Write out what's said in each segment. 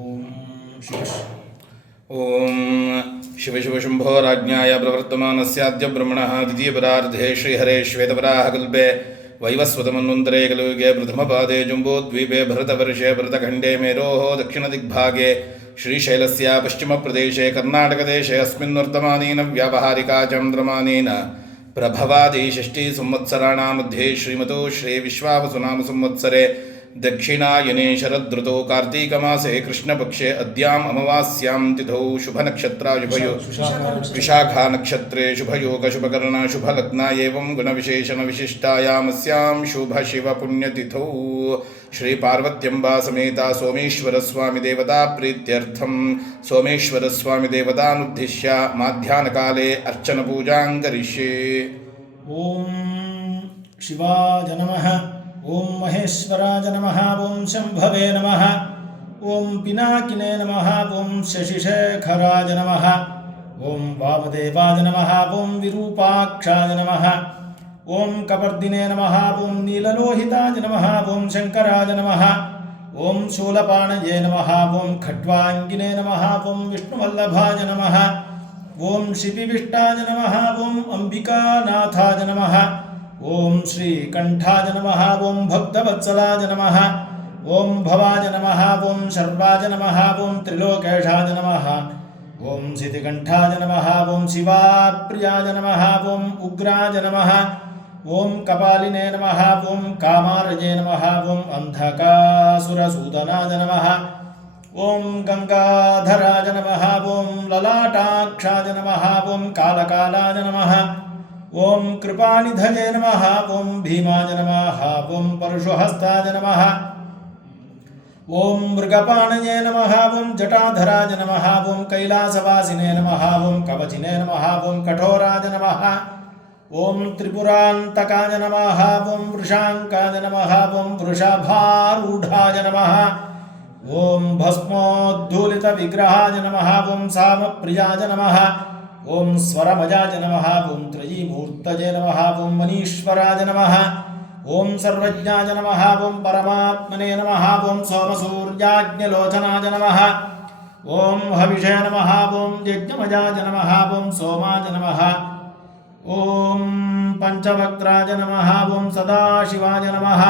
ಓಂ ಶಿವ ಓಂ ಶಿವಶಿವಶಂಭೋ राज्ञाय प्रवर्तमानस्याद्य ब्रह्मणः द्वितीयपरार्धे श्रीहरे श्वेतपराहकल्पे वैवस्वतमन्वन्तरे कलयुगे प्रथमपादे जम्बूद्वीपे भरतवर्षे भरतखण्डे मेरोः दक्षिणदिग्भागे श्रीशैलस्य पश्चिमप्रदेशे कर्णाटकदेशे अस्मिन् वर्तमानेन व्यावहारिका चन्द्रमानेन प्रभवादि षष्टिसंवत्सराणां मध्ये श्रीमतो श्रीविश्वावसुनाम संवत्सरे दक्षिणायने शरदृतौ कार्तीकमासे कृष्णपक्षे अद्याम् अमावास्यां तिथौ शुभनक्षत्रायुभयो विशाखानक्षत्रे शुभयोगशुभकर्णशुभलग्ना एवं गुणविशेषणविशिष्टायामस्यां शुभशिवपुण्यतिथौ। श्रीपार्वत्यम्बा समेता सोमेश्वरस्वामिदेवता प्रीत्यर्थं सोमेश्वरस्वामिदेवतानुद्दिश्य माध्याह्नकाले अर्चनपूजां करिष्ये। ॐ शिवाय नमः। ॐ महेश्वराज नमः ॐ शम्भवे नमः ॐ पिनाकिने नम ओं शशिशेखराज नम ॐ वामदेवाय नमः ओं विरूपाक्षाय नम ओं कपर्दिने नमः ॐ नीललोहिताय नमः ॐ शङ्कराय नमः ॐ शूलपाणये नमः ॐ खट्वाङ्गिने नमः ॐ विष्णुवल्लभाय नमः ॐ शिपिविष्टाय नमः ॐ अम्बिकानाथाय नमः ओम ॐ श्रीकण्ठाय नमः ॐ भक्तवत्सलाय नमः ॐ भवाय नमः ॐ शर्वाय नमः ॐ त्रिलोकेशाय नमः ॐ सितिकण्ठाय नम ॐ शिवाप्रियाज नम ॐ उग्राज नम ॐ कपालिने नम ॐ कामारजे नम ॐ अंधकासुरसूदनाज नम ॐ गंगाधराज नम ॐ ललाटाक्षाज नम ॐ कालकालाज नमः ओम कृपा कृपानिधये नम ओं भीमाय नमः ओं परशुहस्ताय नमः। ओं मृगपाणये नम ओं जटाधराय नमः ओं कैलासवासीने नम ओं कवचिने नम ओं कठोराज नम। ओं नमः नम ओं नमः नम ओं नमः। ॐ ओं भस्मोद्धूलित ॐ नम ओं साम सामप्रियाय नमः। ಓಂ ಸ್ವರಮಜಾಯ ನಮಃ ಓಂ ತ್ರಯೀಮೂರ್ತಜೇ ನಮಃ ಓಂ ಮನೀಶ್ವರಾಯ ನಮಃ ಓಂ ಸರ್ವಜ್ಞಾಯ ನಮಃ ಓಂ ಪರಮಾತ್ಮನೇ ನಮಃ ಓಂ ಸೋಮಸೂರ್ಯಾಜ್ಞಲೋಚನಾಯ ನಮಃ ಓಂ ಹವಿಷಯ ನಮಃ ಓಂ ಯಜ್ಞಮಜಾಯ ನಮಃ ಓಂ ಸೋಮಾಯ ನಮಃ ಓಂ ಪಂಚವಕ್ರಾಯ ನಮಃ ಓಂ ಸದಾಶಿವಾಯ ನಮಃ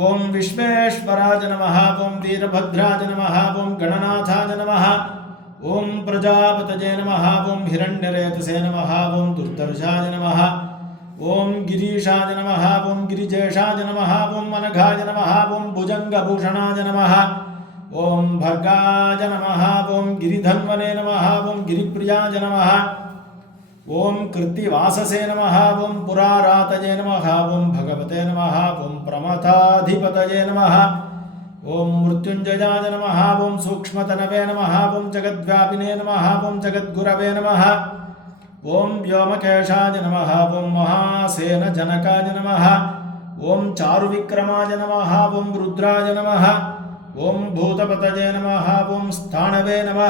ಓಂ ವಿಶ್ವೇಶ್ವರಾಯ ನಮಃ ಓಂ ವೀರಭದ್ರಾಯ ನಮಃ ಓಂ ಗಣನಾಥಾಯ ನಮಃ ஓம் பிரஜாபதஜே நம ஓம் ஹிரண்யரேதசே நம ஓம் துர்தர்ஷாய நம ஓம் கிரீஷாய நம ஓம் கிரிஜேஷாய நம ஓம் அனகாய நம ஓம் புஜங்கபூஷணாய நம ஓம் பர்காய நம ஓம் கிரிதன்வனே நம ஓம் கிரிப்பிரியாய நம ஓம் கிருத்திவாசசே நம ஓம் புராராத்தஜே நம ஓம் பகவதே நம ஓம் பிரமதாதிபதஜே நம ఓం మృత్యుంజయాయ నమ ఓం సూక్ష్మతనవే నమ ఓం జగద్వ్యాపినే నమ ఓం జగద్గురవే నమ. ఓం వ్యోమకేశాయ నమ ఓం మహాసేన జనకాయ నమ. ఓం చారువిక్రమాయ నమ ఓం రుద్రాయ నమ. ఓం భూతపతజే నమ ఓం స్థానవే నమ.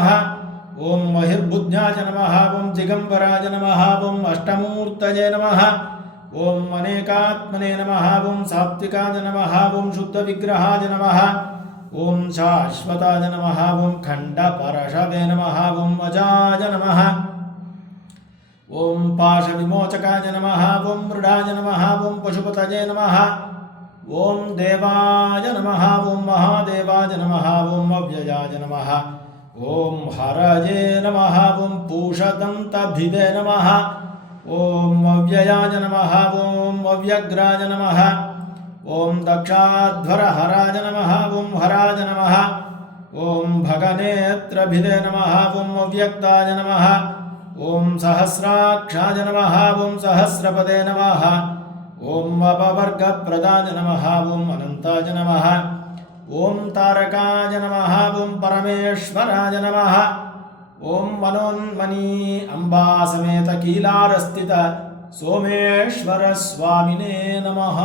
ఓం మహిర్బుద్ధ్యాయ నమ ఓం దిగంబరాయ నమ ఓం అష్టమూర్తజే నమ. ओम अनेकात्मने नमः ओम सात्विकाद नमः ओम शुद्ध विग्रहाय नमः ओम शाश्वताय नमः ओम खंड परशवे नमः ओम वजाज नमः ओम पाश विमोचकाय नमः ओम मृडाय नमः ओम पशुपतये नमः ओम देवाय नमः ओम महादेवाय नमः ओम अव्ययाय नमः ओम हरये नमः ओम पूषदंतभिदे नमः ॐ वव्ययाय नमः ॐ वव्यग्राय नमः ॐ दक्षाध्वरहराय नमः ॐ हराय नमः ॐ भगनेत्रभिदे नमः ॐ अव्यक्ताय नमः ॐ सहस्राक्षाय नमः ॐ सहस्रपदे नमः ॐ अपवर्गप्रदाय नमः ॐ अनन्ताय नमः ॐ तारकाय नमः ॐ परमेश्वराय नमः ॐ मनोन्मनी अम्बासमेतकीलारस्थित सोमेश्वरस्वामिने नमः।